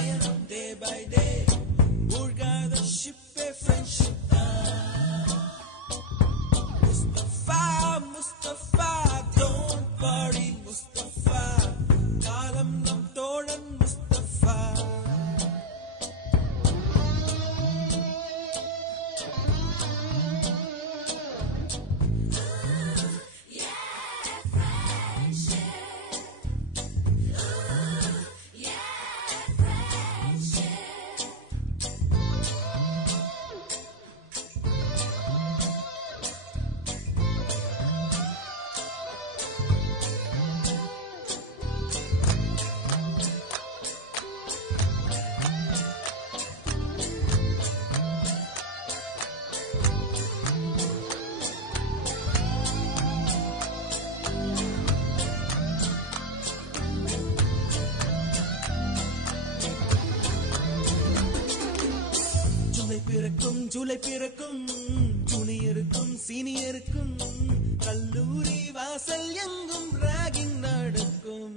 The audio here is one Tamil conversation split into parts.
பயணம் day by day மூழ்காத ஷிப்பே ஃப்ரெண்ட்ஷிப் தான் முஸ்தபா முஸ்தபா don't worry முஸ்தபா காலம் நம் தோழன் முஸ்தபா ஜூலை பிறக்கும் ஜூனியருக்கும் சீனியருக்கும் கல்லூரி வாசல் எங்கும் ராகிங் நடக்கும்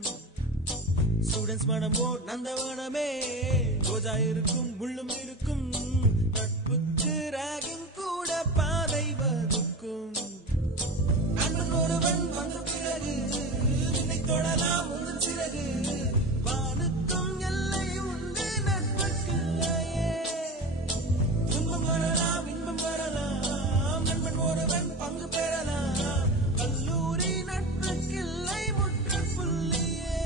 ஸ்டூடெண்ட்ஸ் மனமோ நந்தவனமே ரோஜா இருக்கும் முள்ளும் இருக்கும் நட்புக்கு ராகிங் கூட பாதை வகுக்கும் நண்பன் ஒருவன் வந்த பிறகு நினை தொடலாம் உங்கள் சிறகு வானுக்கும் எல்லை உண்டு நட்புக்கு வரலாம் இன்பம் வரலாம் நண்பன் ஒருவன் பங்கு பெறலாம் கல்லூரி நட்புக்கில்லை முற்றுப்புள்ளியே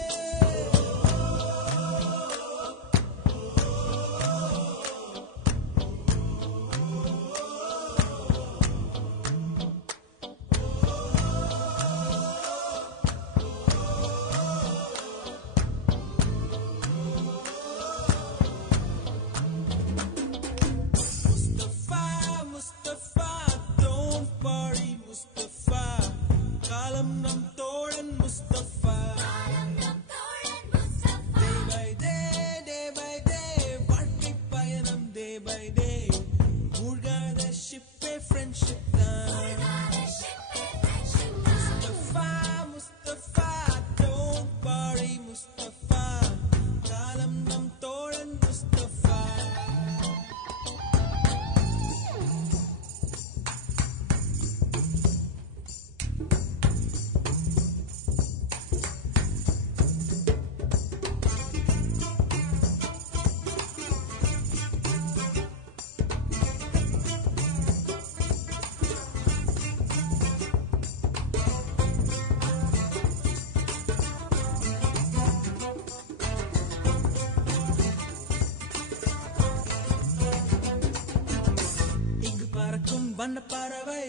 வண்ண பறவை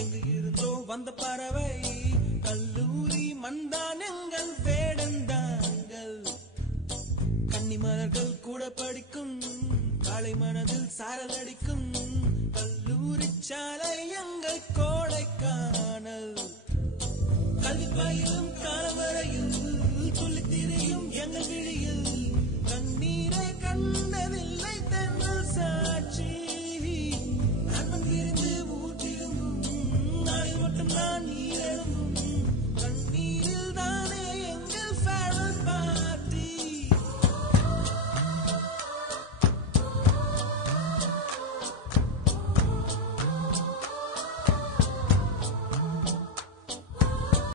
எங்கு இருந்தோ வந்த பறவை கல்லூரி மண்தான் எங்கள் வேடந்தாங்கள் கன்னிமலர்கள் கூட படிக்கும் காலை மனதில் சாரல் அடிக்கும் கல்லூரி சாலை எங்கள் கோடைக்கானல் கல்வி பயிலும் காலம் வரையில் துள்ளி திரியும் எங்கள் விழியில்